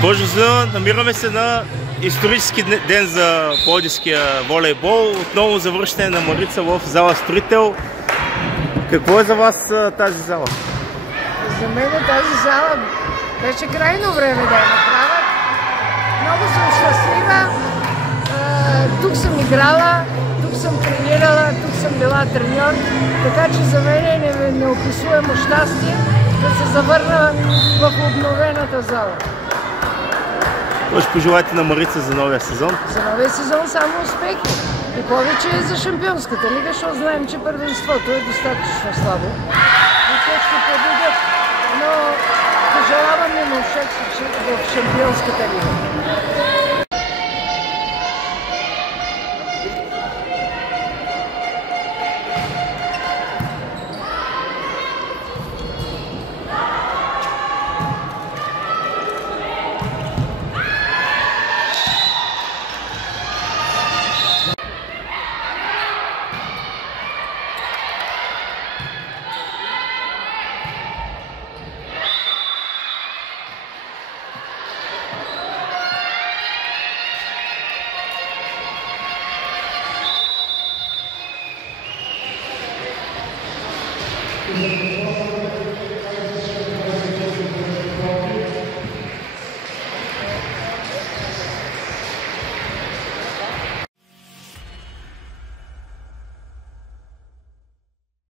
Госпожо Зина, намираме се на исторически ден за пловдивския волейбол. Отново завръщане на Марица в зала Строител. Какво е за вас тази зала? За мен тази зала беше крайно време да я направят. Много съм щастлива. Тук съм играла, тук съм тренирала, тук съм била треньор. Така че за мен е неописуемо щастие да се завърна в обновената зала. Какво ще пожелаете на Марица за новия сезон? За новия сезон само успехи. И повече за Шампионската лига, защото знаем, че първенството е достатъчно слабо. И те ще победят. Но пожелаваме на успех в Шампионската лига.